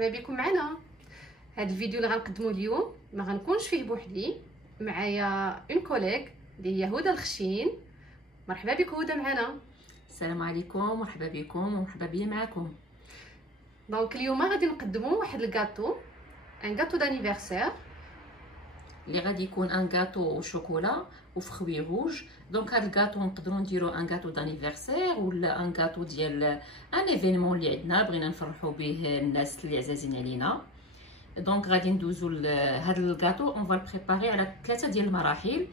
مرحبا بكم معنا. هذا الفيديو اللي غنقدمه اليوم ما غنكونش فيه بوحدي، معايا اون كوليغ اللي هي هدى الخشين. مرحبا بك هدى معنا. السلام عليكم، مرحبا بكم ومرحبا بي معكم. دونك اليوم غادي نقدموا واحد الكاطو، ان كاطو دانيفرسير اللي غادي يكون ان غاتو او شوكولا وفخوي روج. دونك هذا الكاطو نقدروا نديروا ان غاتو دانيفرسير ولا ان غاتو ديال ان ايفينمون اللي عندنا بغينا نفرحوا به الناس اللي عزازين علينا. دونك غادي ندوزوا لهذا الكاطو اون فال بريباري على 3 ديال المراحل.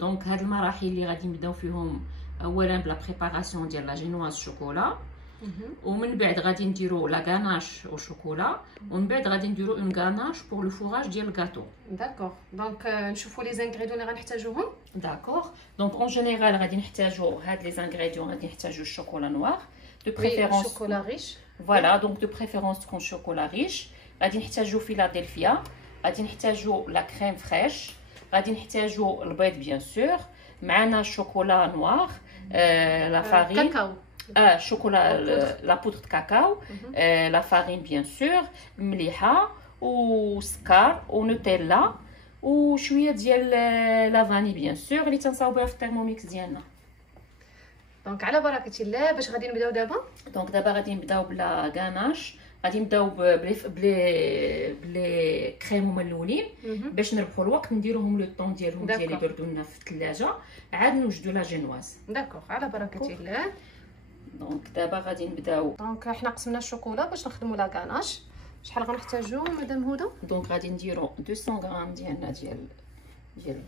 دونك هاد المراحل اللي غادي نبداو فيهم اولا بلا بريباراسيون ديال لا جينواز شوكولا، ومن بعد غادي نديرو لا غاناش او شوكولا، ومن بعد غادي نديرو اون غاناش بور لو فوراج ديال الكاطو. داكوغ. دونك نشوفوا لي زانغريديون اللي غنحتاجوهم. داكوغ. دونك اون جينيرال غادي نحتاجو هاد لي زانغريديون، غادي نحتاجو الشوكولا نوار دو بريفيرونس شوكولا ريش. فوالا، دونك دو بريفيرونس تكون شوكولا ريش. غادي نحتاجو فيلادلفيا، غادي نحتاجو لا كريم فريش، غادي نحتاجو البيض بيان سور، معنا الشوكولا نوار، لا فارين كاكاو، شوكولا لا بودر كاكاو، لا فارين بيان سور مليحه، وسكر ونوتيلا وشويه ديال لا فاني بيان سور اللي تنصاوبوها في الترموميكس ديالنا. دونك على بركه الله. باش غادي نبداو دابا؟ دونك دابا غادي نبداو بلا غاناش، غادي نبداو بلي كريم مملولين باش نربحوا الوقت، نديروهم لو طون ديالهم ديال يبردوا لنا في الثلاجه، عاد نوجدوا لا جينواز. داكوغ على بركه الله. دونك دابا غادي نبداو. دونك حنا قسمنا الشوكولا باش نخدموا لا غاناش. شحال غنحتاجو مدام هدى؟ دونك غادي نديرو 200 غرام ديالنا ديال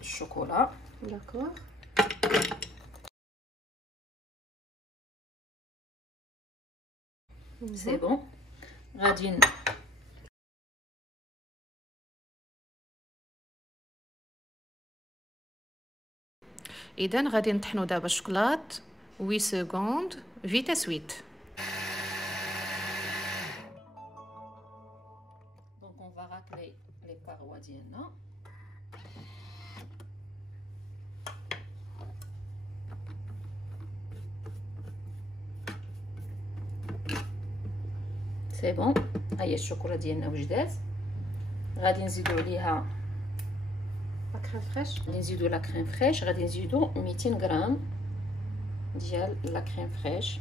الشوكولا. داكوغ. سي بون. غادي اذا غادي نطحنوا دابا الشوكولات 8 سكوند فيتاس 8. دونك اون فا راكلي لي باروا ديالنا. سي بون. ها هي الشوكولا ديالنا وجدات. غادي نزيدو عليها لا كريم فريش. غادي نزيدو لا كريم فريش. غادي نزيدو 200 غرام ديال لا كريم فريش.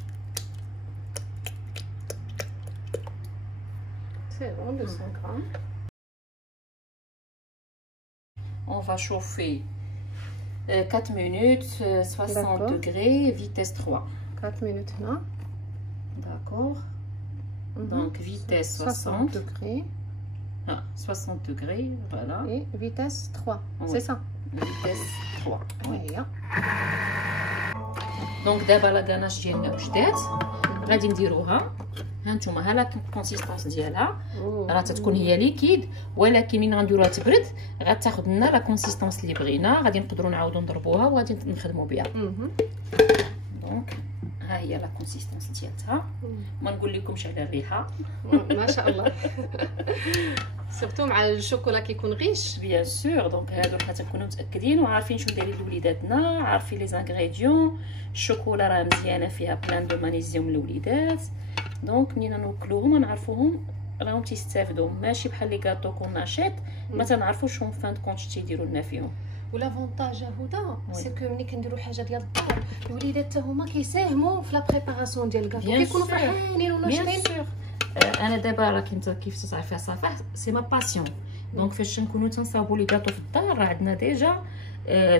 سي بون 200 غرام. On va chauffer 4 minutes, 60 degrés, vitesse 3. 4 minutes هنا. D'accord. Donc vitesse 60 degrés. Ah, 60 degrés, voilà. Et vitesse 3. Oui. C'est ça. Vitesse 3. Oui. Donc دابا لا غاناش ديالنا وجدات. غادي نديروها. ها نتوما، ها لا كونسيستانس ديالها راه تتكون هي ليكيد، ولكن من غنديروها تبرد غتاخذ لنا لا كونسيستانس اللي بغينا. غادي نقدروا نعاودوا نضربوها وغادي نخدموا بها. دونك ها هي لا كونسيستانس ديالها. ما نقول لكمش على الريحه. ما شاء الله. سورتو مع الشوكولا كيكون غيش بيان سور. دونك هادو حنا تنكونوا متاكدين وعارفين شنو دايرين لوليداتنا، عارفين لي زانغريديون. الشوكولا راه مزيانه، فيها بلان دو مغنيسيوم للوليدات. دونك منين نوكلوهم ونعرفوهم راهم تيستافدوا، ماشي بحال لي كاطو كون ناشيط ما تنعرفوش هم فان كونت تيديروا لنا فيهم. ولافونتاج هدى سي كو ملي كنديروا حاجه ديال الدار الوليدات حتى هما كيساهموا في لا بريباراسيون ديال الكاطو، كيكونوا فرحانين وناشطين. انا دابا راه كنت كيف تعرفي صافا سي ما باسيون. دونك فاش نكونوا تنصاوبوا لي كاطو في الدار راه عندنا ديجا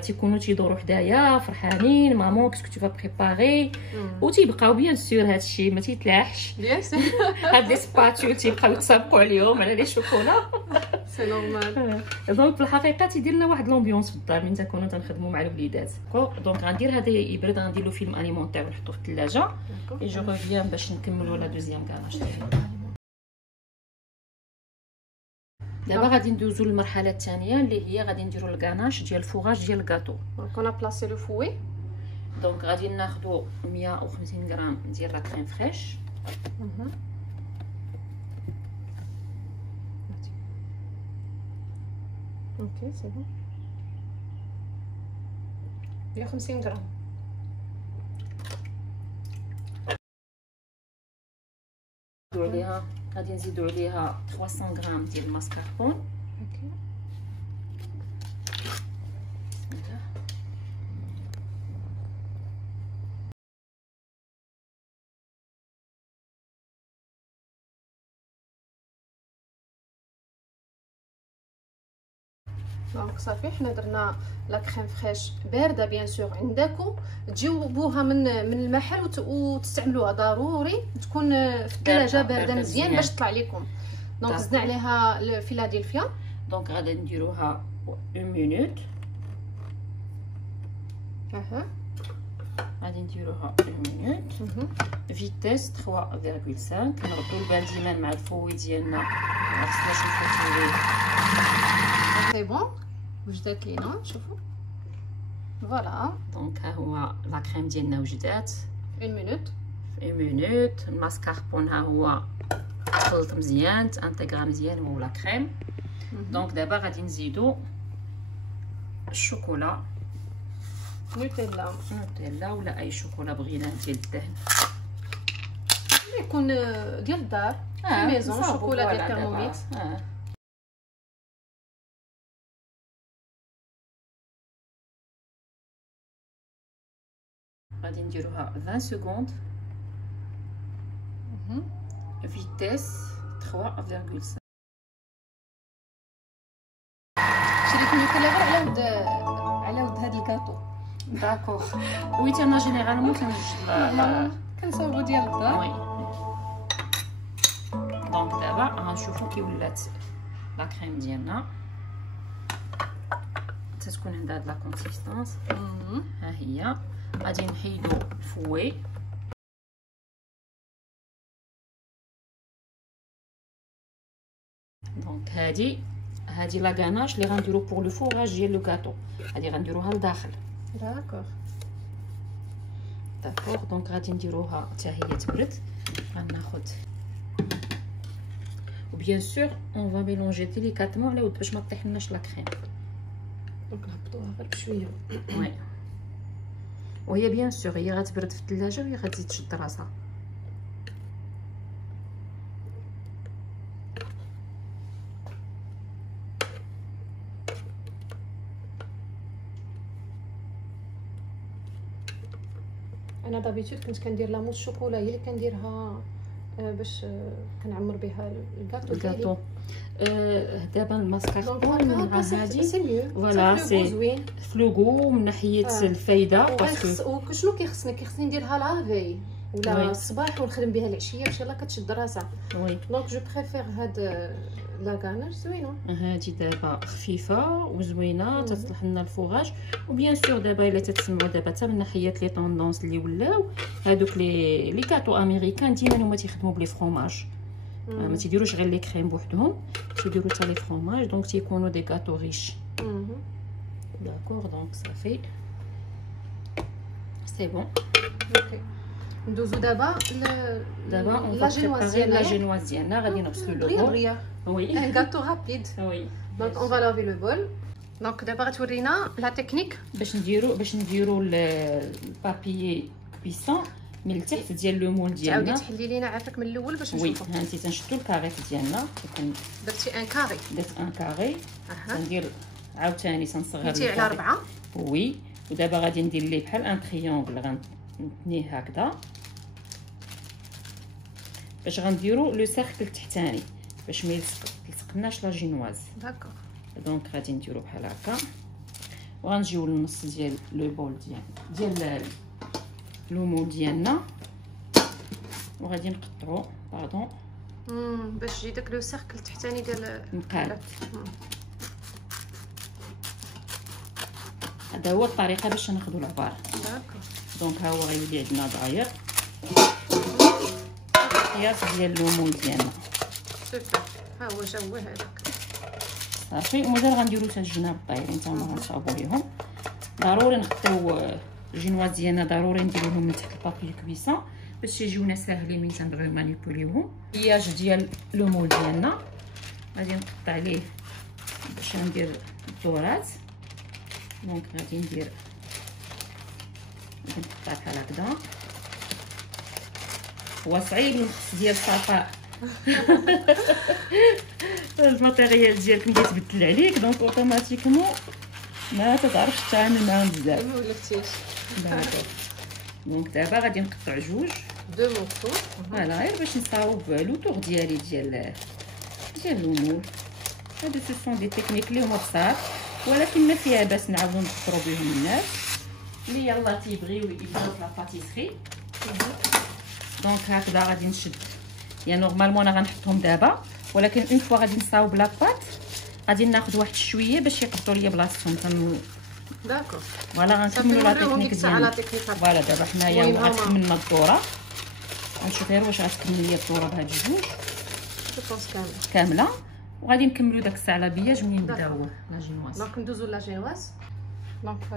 تيكونوا تيدوروا حدايا فرحانين، مامون كسكو تو فا بريباري، وتيبقاو بيان سور هادشي ما تيتلاحش. بيان سور هاد لي سباتول تيبقاو يتسابقوا عليهم على لي شوكولا. سي نورمال. دونك في الحقيقه تيدير لنا واحد لومبيونس في الدار من تنكونوا تنخدموا مع الوليدات. دونك غندير هذا يبرد، غندير له فيلم انيمونتير ونحطوه في الثلاجه. اي جو ريفيان باش نكملوا لا دوزيام كاناش ديالنا. دابا غادي ندوزو للمرحله الثانيه اللي هي غادي نديرو الكاناش ديال الفوغاج ديال الكاطو. دونك انا بلاصي لو فوي. دونك غادي ناخذوا 150 غرام ديال لا كريم فريش. اوكي سي بون. 150 غرام. نزيدو عليها 300 غرام ديال الماسكاربون. دونك صافي حنا درنا لا كريم فريش بارده بيان سور عندكم، تجيبوها من المحل وتستعملوها ضروري تكون في الثلاجه بارده مزيان باش تطلع لكم. دونك زدنا عليها الفيلادلفيا. دونك غادي نديروها 1 مينوت. غادي نديروها 1 مينوت. فيتيس 3.5. كنردو البال ديما مع الفوي ديالنا ما خصناش نفوتو ليه. سي بون وجدات لينا شوفوا فوالا. دونك ها هو لا كريم ديالنا وجدات 1 مينوت. في 1 مينوت. الماسكاربون ها هو خلط مزيان تانتيغرا مزيان هو لا كريم. دونك دابا غادي نزيدو الشوكولا، نوتيلا ولا اي شوكولا بغيناه ديال الدهن يكون ديال الدار في ميزون، شوكولا ديال تيرموميكس. غادي نديروها 20 سكوند. فيتيس 3.5. شريت نوتيلا غير على ود هذا الكاطو. داكوغ. وي انا جينيرالمون تنوجد كنصاوبو ديال الدار. وي. دونك دابا غنشوفو كي ولات لا كريم ديالنا تتكون عندها هاد لا كونسيستانس. ها هي. غادي نحيدو الفوي. دونك هادي لا غاناش اللي غنديرو بور لو فوراج ديال لو كاطو، هادي غنديروها لداخل. داكوغ. دونك غادي نديروها حتى هي تبرد. غناخد وبيان سور اون فا ميلونجي ديليكاتمون على ود باش ما تطيح لناش لا كريم. دونك نهبطوها غير بشويه. وي. وهي بيان سور هي غتبرد في الثلاجه وهي غتزيد تشد راسها. انا دابيتود كنت كندير لاموس شوكولا هي اللي كنديرها باش كنعمر بها الكاطو. دابا الماسكاربون مع هادي فوالا سي زوين فلوغو من ناحيه الفايده. باسكو شنو كيخصني نديرها لافي ولا الصباح ونخدم بها العشيه باش يلاه كتشد راسها. دونك جو بريفير هاد لا غاناش زوينه. هادي دابا خفيفه وزوينه تتصلح لنا الفوغاج. وبيان سور دابا الا تتسمعوا دابا حتى من ناحيه لي طوندونس اللي ولاو هادوك لي كاتو امريكان ديما هما تيخدموا بلي فروماج، ما تيديروش غير لي كريم بوحدهم، تيديروا حتى لي فروماج. دونك تيكونوا دي كاتو ريش. داكوغ. دونك صافي سي بون. اوكي ندوزو دابا لا جينواز ديالنا. غادي نغسلو لو بول. وي ان غاتو رابيد. وي. دونك اون فا لافي لو بول. دونك دابا غتورينا لا تكنيك باش نديرو البابيي كويسون من التحت ديال لو مول ديالنا. تعاودي تحلي لينا عافاك من الاول باش نشوفو. وي. هانتي تنشدو الكاريط ديالنا. درتي ان كاري. درت ان كاري. ندير عاوتاني تنصغر على 4. وي. ودابا غادي ندير ليه بحال ان تريونغل غنتنيه هكذا باش غنديرو لو سيركل التحتاني باش ما يلصقناش لا جينواز. داكوغ. دونك غادي نديرو بحال هكا وغنجيو للنص ديال لو بول ديال لو مول ديالنا وغادي نقطعو باردون باش يجي داك لو سيركل التحتاني ديال مقاد. هذا هو الطريقه باش ناخذ العبار. داكوغ. دونك ها هو غيولي عندنا داير قياس ديال لو مول ديالنا. سوبر. ها هو جا هو هذاك صافي. ومازال غنديرو حتى الجناب الطايرين حتى هما غنصاوبو ليهم. ضروري نخطيو الجينواز ديالنا، ضروري نديروهم من تحت البابي كويسون باش يجيونا ساهلين من تنبغيو مانيبوليوهم. الكياج ديال لو مول ديالنا غادي نقطع عليه باش ندير الدورات. دونك غادي نقطع بحال هكذا. هو صعيب الخص ديال الصفاء الماتيريال ديالك ملي تبدل عليك دونك اوتوماتيكمون ما تتعرفش تتعامل معاهم بزاف. ما ولفتيش. داكوغ. دونك دابا غادي نقطع جوج دو مورسو. فوالا غير باش نصاوب لو طور ديالي ديال الامور. هادو سو سون دي تكنيك لي هما بساط ولكن ما فيها باس نعاودو نذكروا بهم الناس اللي يلاه تيبغيو يبداو في لا باتيسري. دونك هكذا غادي نشد يعني نورمالمون انا غنحطهم دابا ولكن اون فوا غادي نصاوب لاباط غادي ناخذ واحد شويه باش يقبطوا ليا بلاصتهم. داكور. فوالا غنكملوا لا تكنيك ديالنا. فوالا دابا حنايا غتكملنا الدوره. غنشوف غير واش غتكمل ليا الدوره بهاد الجوج كامله وغادي نكملوا داك الساعه لابياج منين نبداو لا جينواز. دونك ندوزو لا جينواز. دونك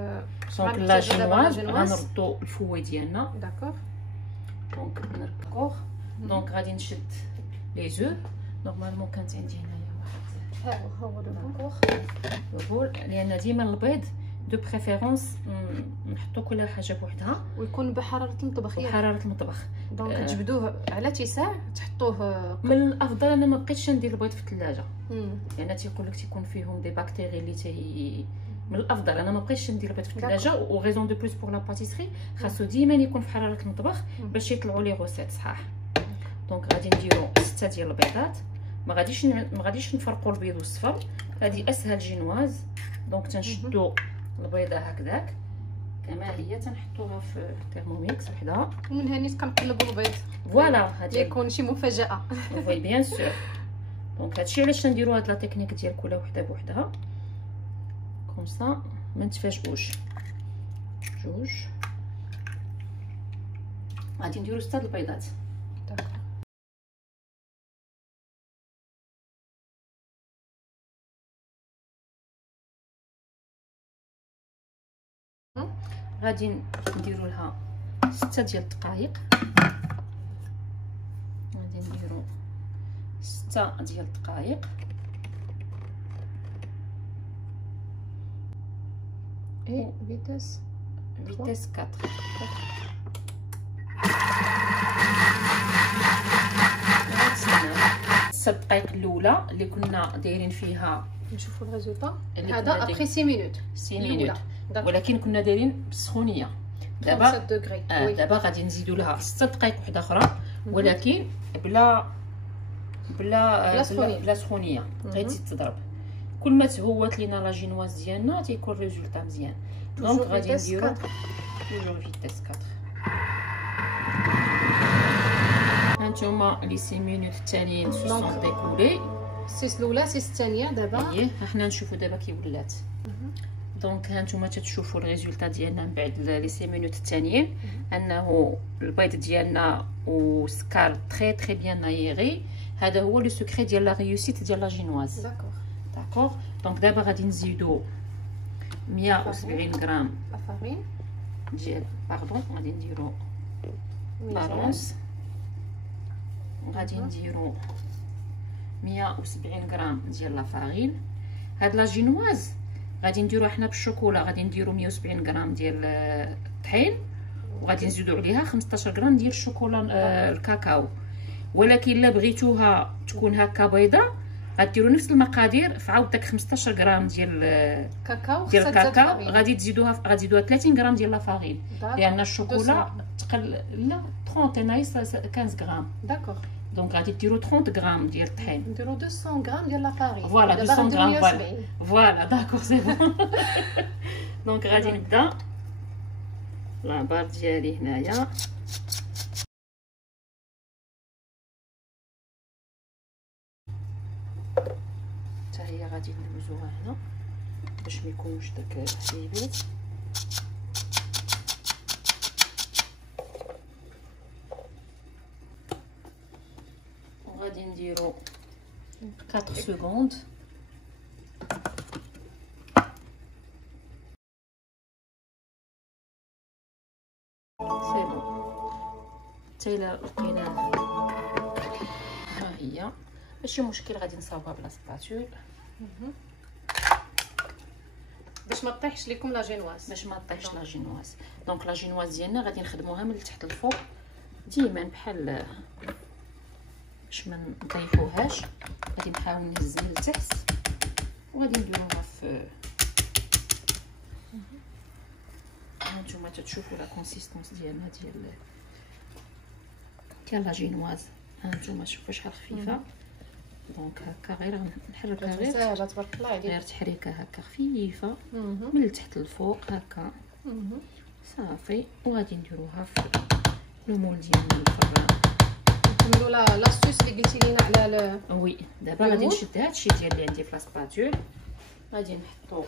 لا جينواز غنردو الفوي ديالنا. داكور. دونك نركوغ. دونك غادي نشد لي زو. نورمالمون كانت عندي هنايا واحد ها هو داكور البول لان ديما البيض دو بريفيرونس نحطو كل حاجه بوحدها ويكون بحراره المطبخ. بحراره المطبخ. دونك تجبدوه على اتساع تحطوه. من الافضل انا ما بقيتش ندير البيض في الثلاجه لان تيقول لك تيكون فيهم دي بكتيري اللي من الافضل انا ما بقيتش ندير البيض في الثلاجه. و غيزون دو بلوس بور لا باتيسري خاصو ديما يكون في حراره المطبخ باش يطلعوا لي غوسيت صحاح. دونك غادي نديرو 6 ديال البيضات. ما غاديش نفرقوا البيض والصفر. هذه اسهل جينواز. دونك تنشدو البيضه هكذاك كما هي تنحطوها في الترموميكس وحده ومن هنا كنقلبوا البيض. فوالا هذه يكون شي مفاجاه. وي بيان سور. دونك هادشي علاش نديروا هاد لا تكنيك ديال كل وحده بوحدها كوم سا ما نتفاجئوش. جوج غادي نديروا 6 البيضات. غادي نديروا لها 6 ديال الدقائق. غادي نديروا 6 ديال الدقائق. اي فيتاس 4. 6 دقائق الاولى اللي كنا دايرين فيها نشوفوا الريزولطا. هذا ابري 6 مينوت. 6 مينوت ولكن كنا دايرين بالسخونيه. دابا دابا غادي نزيدوا لها 6 دقائق وحده اخرى ولكن بلا سخونيه غير تزيد تضرب. كل ما تهوات لينا لا جينواز ديالنا تيكون ريزولطا مزيان. دونك غادي نديرو توجور فيتاس 4. هانتوما لي 6 مينوت الثانيين سو سون ديكولي. 6 الاولى 6 الثانيه. دابا اييه حنا نشوفوا دابا كي ولات. دونك هانتوما تتشوفوا الريزولطا ديالنا من بعد لي 6 مينوت الثانيين انه البيض ديالنا وسكار تري تري بيان نايغي. هذا هو لو سكري ديال لا ريوسيت ديال لا جينواز. داكوغ. دونك دابا غادي نزيدو 170 غرام لا فارين ديال باردون. غادي نديرو بارونس. غادي نديرو 170 غرام ديال لا فارين. هاد لا جينواز غادي نديروها حنا بالشوكولا. غادي نديرو 170 غرام ديال الطحين وغادي نزيدو عليها 15 غرام ديال الشوكولا الكاكاو. ولكن الا بغيتوها تكون هكا بيضه غديروا نفس المقادير في عاود داك 15 غرام ديال الكاكاو غادي تزيدوها 30 غرام ديال لا فارين لان الشوكولا تقل لا 30 نايس 15 غرام. داكوغ. دونك غادي ديروا 30 غرام ديال الطحين. نديروا 200 غرام ديال لا فارين. فوالا 200 غرام. فوالا داكوغ سي بون. دونك غادي نبدا لابار ديالي هنايا. حتى هي غادي ندوزوها هنا باش ما يكونوش داك الحليبات. وغادي نديرو 4 سكوند. سي بون. حتى الا لقيناها ها هي ماشي مشكل غادي نصاوبها بلا سباتول باش ما طيحش لكم لا جينواز. باش ما طيحش لا جينواز. دونك لا جينواز ديالنا غادي نخدموها من التحت للفوق ديما باش ما نطيحوهاش. غادي نحاول نهز من التحت وغادي نديروها في هانتوما تتشوفوا لا كونسيستونس ديالنا ديال لا جينواز. هانتوما شوفوا شحال خفيفه. دونك هكا غير نحركها غير ساهله تبارك الله عليك، غير تحريكه هكا خفيفه من التحت للفوق هكا صافي. وغادي نديروها في لو مول ديالنا الفران. نكملوا لاستوس اللي قلتي لينا على وي. دابا غادي نشد هادشي ديال اللي عندي في لاسباتول، غادي نحطو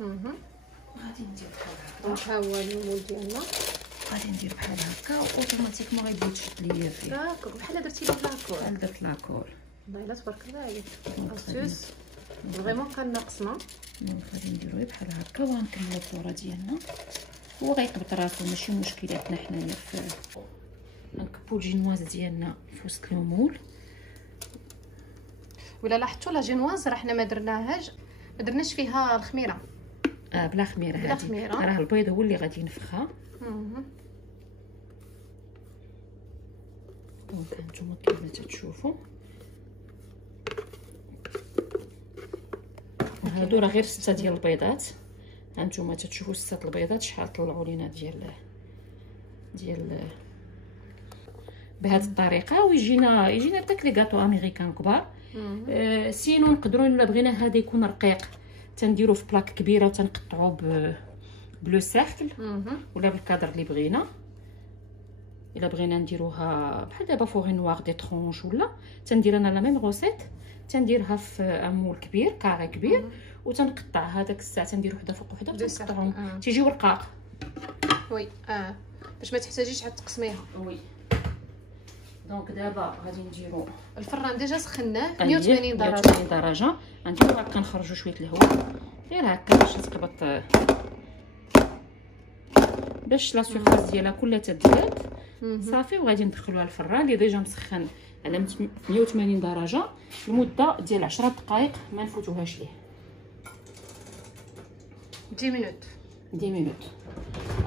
غادي ندير بحال هكا. ها هو المول ديالنا، غادي ندير بحال هكا اوتوماتيكمون غيبدا يتشد ليا فيه. داكور بحال درتي لي لاكور. بحال درت لاكور. والله الا تبارك الله عليك، استوس فريمون كان ناقصنا. دونك غادي نديرو بحال هكا وغنكملو الدوره ديالنا. هو غيقبط راسو ماشي مشكلاتنا حنايا في نكبو الجينواز ديالنا في وسط المول. ولا لاحظتوا لا جينواز راه حنا ما درناش فيها الخميره. بلا خميره. هادي راه البيض هو اللي غادي ينفخها. دونك هانتوما كيما تتشوفوا هادو راه غير 6 ديال البيضات. هانتوما تتشوفوا 6 البيضات شحال طلعوا لينا ديال بهذه الطريقه. ويجينا داك لي غاطو امريكان كبار. سينو نقدروا الا بغينا هذا يكون رقيق تنديرو في بلاك كبيره وتنقطعوه بلو سيركل ولا بالكادر اللي بغينا. الا بغينا نديروها بحال دابا فوغي نوار دي طرونش ولا تندير انا لا ميم روسيت، تنديرها في امول كبير كاري كبير وتنقطع هذاك الساعه تندير وحده فوق وحده وتنقطعهم تيجيو رقاق. وي باش ما تحتاجيش عاد تقسميها. وي. دونك دابا غادي نديرو الفران ديجا سخناه 180 درجه. 180 درجه. غنديرو هكا نخرجوا شويه الهواء غير هكا باش تقبط، باش لا سيرفاس ديالها كلها تدلات صافي. وغادي ندخلوها الفران اللي ديجا مسخن على 180 درجه لمده ديال 10 دقائق ما نفوتوهاش ليه. 10 مينوت. 10 مينوت.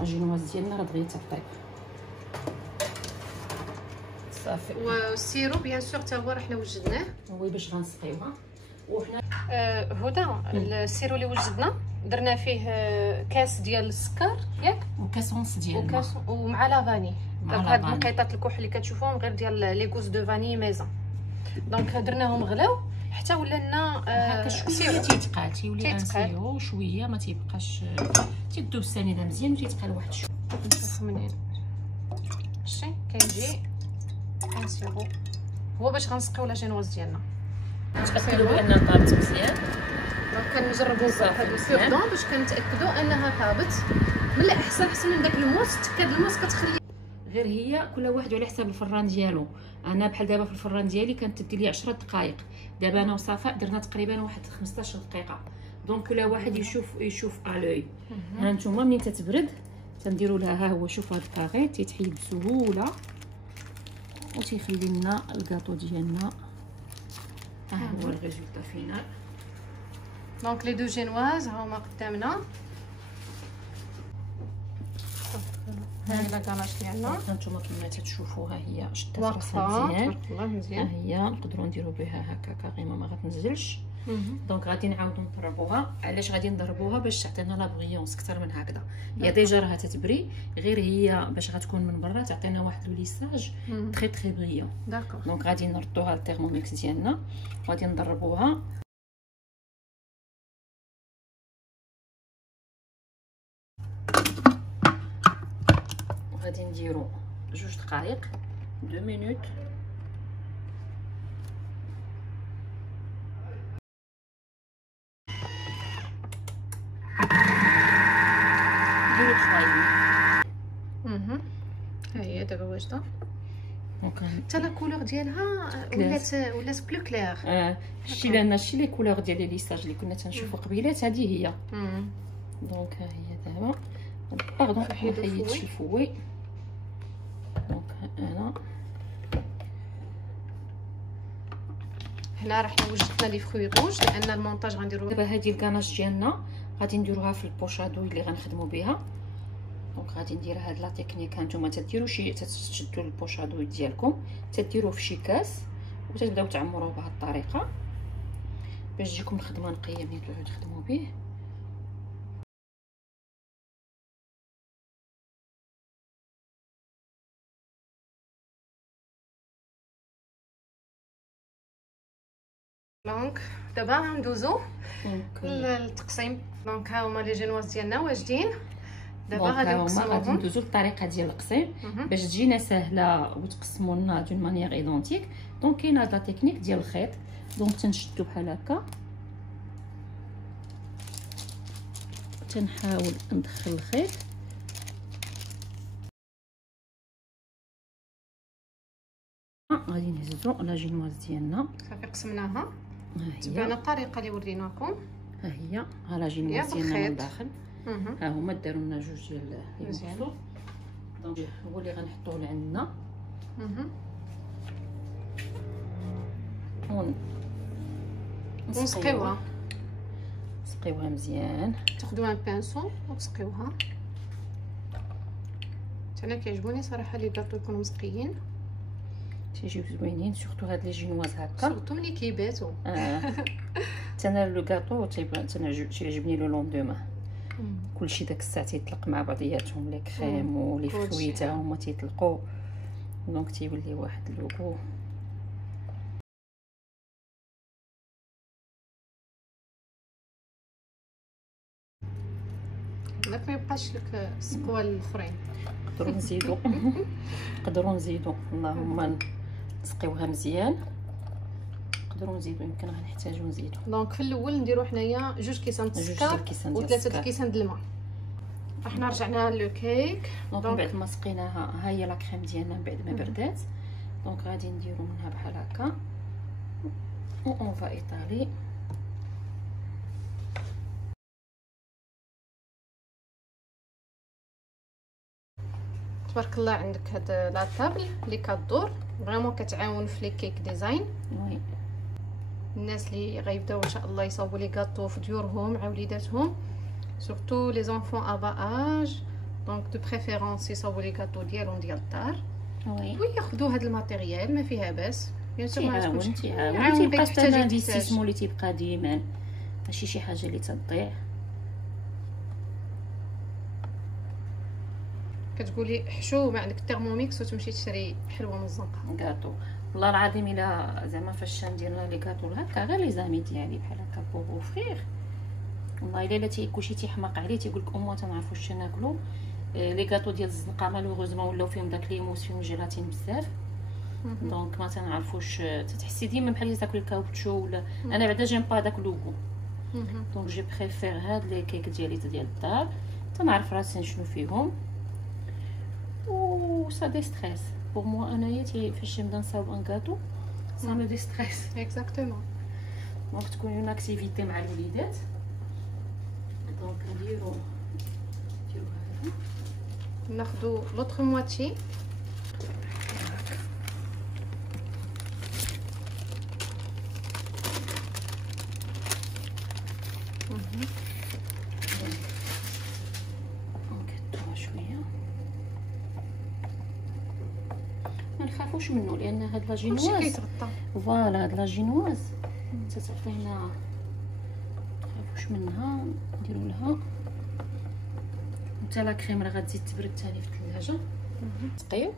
الجينواز ديالنا راه دغيا تطيب صافي. والسيرو بيان سور حتى هو راه حنا وجدناه. وي باش غنسقيوها. وحنا هدى السيرو اللي وجدنا درنا فيه كاس ديال السكر ياك وكاس ونص ديال ومع لافاني. دونك هاد المقيطات الكحل اللي كتشوفوهم غير ديال لي غوز دو فاني ميزون. دونك درناهم غلاو حتى ولا لنا هكا شويه تيتقال تيولي انسيو شويه ما تيبقاش تيدوب السنيده مزيان وتيتقال واحد شويه. نشوفو منين شتي كيجي انسيو هو باش غنسقيو لا جينواز ديالنا. نتاكدوا بان طابت مزيان. دونك كنجربوا هاد الكوردون باش كنتاكدوا انها طابت. من الاحسن احسن من داك الموس. تكاد الموس كتخلي غير هي كل واحد على حساب الفران ديالو. انا بحال دابا في الفران ديالي كانت تدي لي 10 دقائق، دابا انا وصفاء درنا تقريبا واحد 15 دقيقه. دونك كل واحد يشوف الوي. ها نتوما ملي تتبرد تنديروا لها ها هو شوف هاد الكاري تيتحيد بسهوله وتيخلي لنا الكاطو ديالنا. ها هو الريزولطا فينال. دونك لي دو جينواز هما قدامنا. هاهي لا كاناش ديالنا هانتوما كما تتشوفوها هي شدات واقفه راسها مزيان. تبارك الله مزيان. ها هي نقدروا نديروا بها هكا كاريمون ما غتنزلش. دونك غادي نعاودو نضربوها. علاش غادي نضربوها؟ باش تعطينا لا بغيونس اكثر من هكذا. هي ديجا راها تتبري غير هي باش غتكون من برا تعطينا واحد لو ليساج تري تري بريون. داكور. دونك غادي نردوها للترموميكس ديالنا وغادي نضربوها. غادي نديرو 2 دقائق 2 مينوت. نديرو 3 ها هي دابا واجده. دونك حتى لا كولور ديالها ولات بلو كلير. شتي لنا شتي لي كولور ديال لي ليساج اللي كنا تنشوفو قبيلات هذه هي. دونك ها هي دابا باردون حيدت شي الفوي. دونك انا هنا راه حنا وجدنا لي فروي روج لان المونتاج غنديرو. دابا هذه الكاناش ديالنا غادي نديروها في البوشادوي اللي غنخدموا بها. دونك غادي ندير هاد لا تكنيك. هانتوما تديروا شي تشدوا البوشادو ديالكم تديروه في شي كاس وتبداو تعمروه بهاد الطريقه باش تجيكم الخدمه نقيه ملي تبداو تخدموا به. دونك دابا غندوزو للتقسيم. دونك ها هما لي جينواز ديالنا واجدين. دابا غادي نقسموهم. غادي ندوزو للطريقه ديال القسيم باش تجينا سهله وتقسموا لنا دون مانيير ايدونتيك. دونك كاين هاد لا تكنيك ديال الخيط. دونك تنشدو بحال هكا، تنحاول ندخل الخيط غادي نهزو لا جينواز ديالنا. صافي قسمناها. ها تبعنا هي، الطريقه اللي وريناكم. ها هي لا جينواز ديالنا من الداخل. ها هما داروا لنا جوج ديال لي مورسو. دونك هو اللي غنحطوه لعندنا. ونسقيوها مزيان. تاخذوا ان بانسو وتسقيوها. انا كيعجبوني صراحه لي كاطو يكونوا مسقيين، تيجيو زوينين. سورتو هاد لي جينواز هكا، سورتو ملي كيباتوا. انا لو كاطو تيعجبني لو لوندوما. كلشي داك الساعه تيطلق مع بعضياتهم، لي كريم ولي فروي تا هما تيطلقوا. دونك تيولي واحد اللوغو. داك ما يبقاش لك السقوه الاخرين. نقدروا نزيدوا اللهم نسقيوها مزيان. نقدروا نزيدوا، يمكن غنحتاجوا نزيدوا. دونك في الاول نديروا حنايا 2 كيسان د السكر و3 كيسان د الماء. احنا رجعنا لو كيك. دونك بعد ما سقيناها، ها هي لا كريم ديالنا بعد ما بردات. دونك غادي نديروا منها بحال هكا و اون فا ايطالي. تبارك الله عندك هاد لا طابل اللي كدور فريمون كتعاون في لي كيك ديزاين. وي الناس اللي غيبداو ان شاء الله يصاوبوا لي كاطو في ديورهم مع وليداتهم، سورتو لي زونفون افا اج. دونك دو بريفيرونس يصاوبوا لي كاطو ديالهم ديال الدار. وي وياخذوا هاد الماتيريال ما فيها باس. بيان سور ما تعاون تيبقى حتى الانفستيسمون اللي تيبقى ديما، ماشي شي حاجه اللي تضيع. كتقولي حشو ما عندك الترموميكس وتمشي تشري حلوه من الزنقه كاطو. والله العظيم الا زعما فاش ندير لي كاطو هكا غير لي زامي ديالي بحال هكا بوغ اوفرير، والله الا كلشي تيحماق عليه تيقول لك امو تنعرفوا واش ناكلوا. لي كاطو ديال الزنقه مالوغوزمون ولاو فيهم داك ليموس، فيهم جيلاتين بزاف. دونك ما تنعرفوش، تتحسي ديما بحال تاكلي الكاوتشو ولا. انا بعدا جيم با داك لوغو. دونك جي بريفير هاد لي كيك ديالي ديال الدار، تنعرف راسي شنو فيهم و سا دي ستريس بور موا. انايا فاش نبدا نصاوب ان كاطو سا مو دي ستريس اكزاكتومون. دونك تكون اون اكتيفيتي مع الوليدات. دونك نديرو هذا، ناخذوا لوطخ مواتشي. ما نخافوش منه لان هاد لا جينواز كلشي كيتغطى. فوالا هاد لا جينواز تتعطينا، متخافوش منها. نديرو لها حتى لا كريم راه غتزيد تبرد ثاني في الثلاجه. تقيو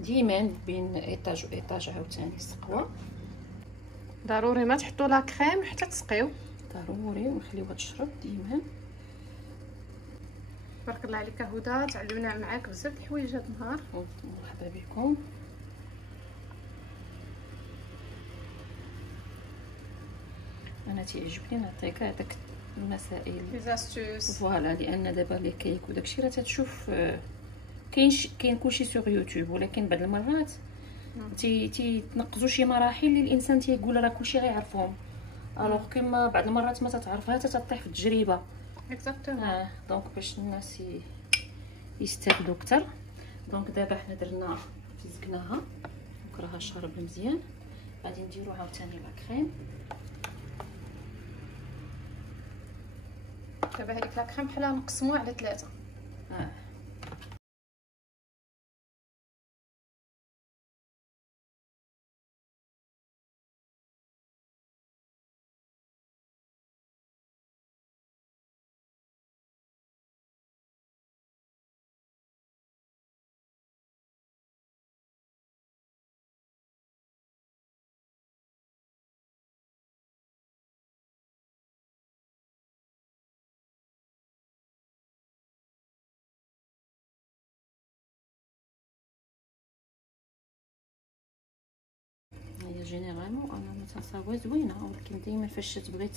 ديما بين ايطاج و ايطاج عاوتاني السقوه. ضروري ما تحطوا لا كريم حتى تسقيو، ضروري ونخليوها تشرب ديما. تبارك الله عليك هدى، تعلمنا معاك بزاف د الحوايج هاد النهار. مرحبا بكم. انا تيعجبني نعطيك هذاك المسائل لي زاستوس فوالا، لان دابا لي كيك وداكشي راه تتشوف كاين كلشي سور يوتيوب، ولكن بعض المرات تيتنقزوا شي مراحل اللي الانسان تيقول راه كلشي غيعرفهم، الوغ كما بعض المرات ما تتعرفها حتى تطيح في التجربه. اكزاكتومون. دونك باش الناس يستافدوا اكثر. دونك دابا حنا درنا تزكناها، دونك راها شارب مزيان. غادي نديرو عاوتاني لا كريم. دابا هذيك لا كريم بحال نقسموها على 3. هي جينيرالمون انا ما تنصاوبها زوينه، ولكن ديما فاش تبغي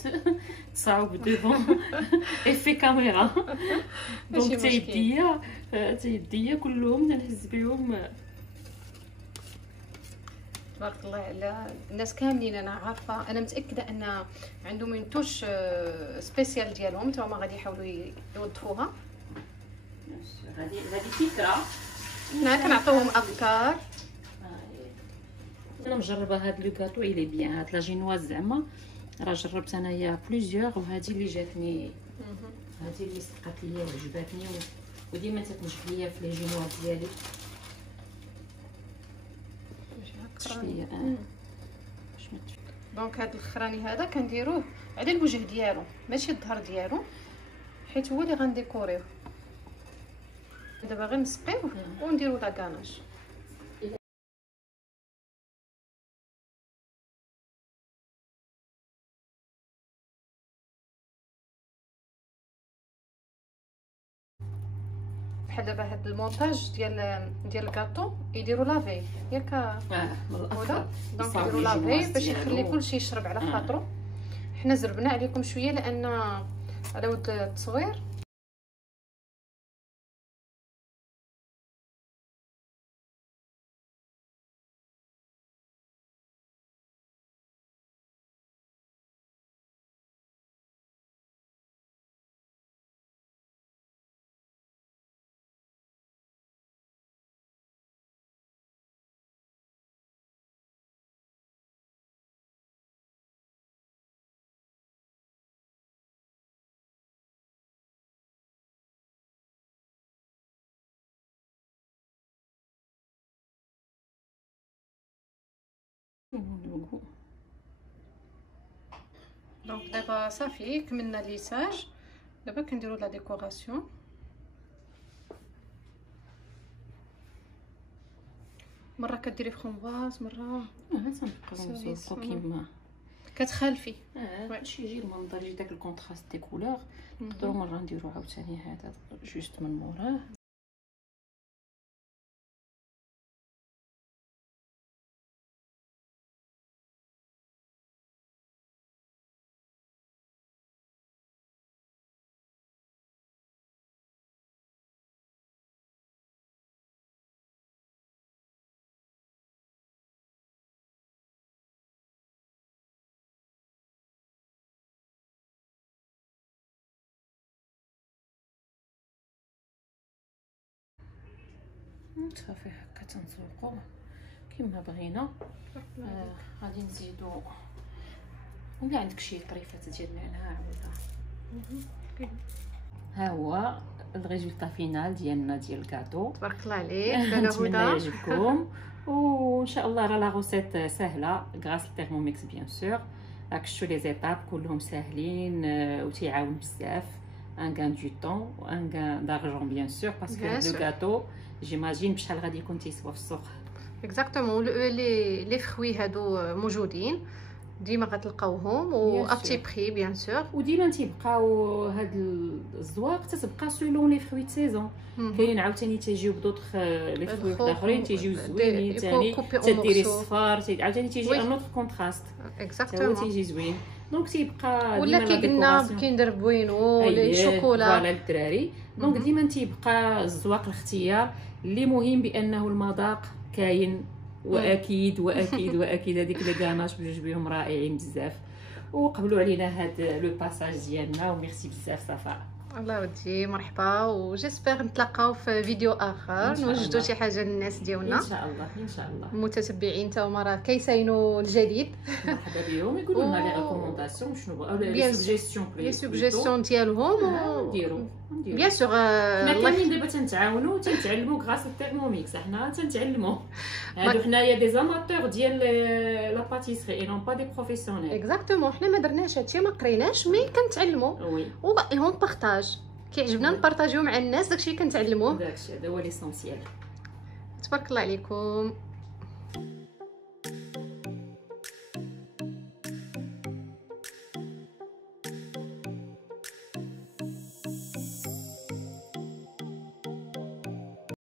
تصاوب ديفون افي كاميرا دونك تيديا كلهم نهز بهم. تبارك الله على الناس كاملين. انا عارفه، انا متاكده ان عندهم من توش سبيسيال ديالهم تا هما غادي يحاولوا يوظفوها. هذه فكره حنا كنعطيوهم افكار. انا مجربه هاد لو كاطو الي بيان. هاد لا جينواز زعما راه جربت انايا بليزيور، وهذه اللي جاتني، هذه اللي صدقات ليا وعجباتني، وديما تتنجح ليا في لي جينواز ديالي. شويه دونك هاد الخراني هذا كنديروه على الوجه ديالو ماشي الظهر ديالو، حيت هو اللي غنديكوريوه. دابا غير نسقيوه ونديرو لا كاناج. بحال دابا هاد المونتاج ديال الكاطو يديروا لافي ياك ولا دونك يديروا لافي باش يخلي كلشي يشرب على خاطرو. حنا زربنا عليكم شويه لان على ود التصوير دونك دابا صافي كملنا ليساج. دابا كنديروا لا ديكوراسيون. مره كديري فخومباز مره تنبقاو نسوقو كيما كتخالفي. باش يجي المنظر، يجي داك الكونتراست دي كولور. نقدروا مره نديرو عاوتاني هذا جوست من موراه. صافي هكا تنسوقو كما بغينا. غادي نزيدو ولا عندك شي طريفات ديال النعناع ولا ها هو الريزولطا فينال ديالنا ديال الكاطو. تبارك الله عليك. نتمنى يعجبكم، وان شاء الله راه لا روسيت سهله غراس الترموميكس بيان سور. راك شفتوا لي زيتاب كلهم ساهلين وتيعاون بزاف. ان غان دو طون وان غان دارجون بيان سور، باسكو لو كاطو جيماجين بشحال غادي يكون تيسوا في السوق. اكزاكتومون. لي فخوي هادو موجودين ديما غتلقاوهم و ابتي بري بيان سور، وديما تيبقاو هاد الزواق تتبقى سولون لي فروي سيزون. كاينين عاوتاني تيجيو بدوطخ لي فروي اخرين تيجيو زوينين ثاني، تديري الصفار عاوتاني تيجي ان اوتر كونتراست اكزاكتومون تيجي زوين. دونك تيبقى ولا كي قلنا كيندير بوينو لي شوكولا فوالا للدراري. دونك ديما تيبقى الزواق الاختيار. اللي مهم بانه المذاق كاين، واكيد واكيد واكيد هذيك لي كاناش بجوج بهم رائعين بزاف. وقبلوا علينا هاد لو باساج ديالنا، وميرسي بزاف صفاء. الله ودي مرحبا، وجيسبر نتلاقاو في فيديو اخر نوجدوا شي حاجه للناس ديالنا ان شاء الله. ان شاء الله المتتبعين تاهما راه كيساينوا الجديد. مرحبا بهم، يقولوا لنا لي ريكومونداسيون شنو بغاو، لي سوجيستيون ديالهم نديرو بيان سور. حنا كاينين دابا تنتعاونوا وتنتعلموا غراس التيرموميكس، حنا تنتعلموا هادو حنايا دي زاماتور ديال لا باتيسري اي نون با دي بروفيسيونيل. اكزاكتومون، حنا ما درناش هادشي، ما قريناش، مي كنتعلموا و اون بارطاج، كيعجبنا نبارطاجيو مع الناس داكشي اللي كنتعلموه، داكشي هذا هو ليسونسيال. تبارك الله عليكم.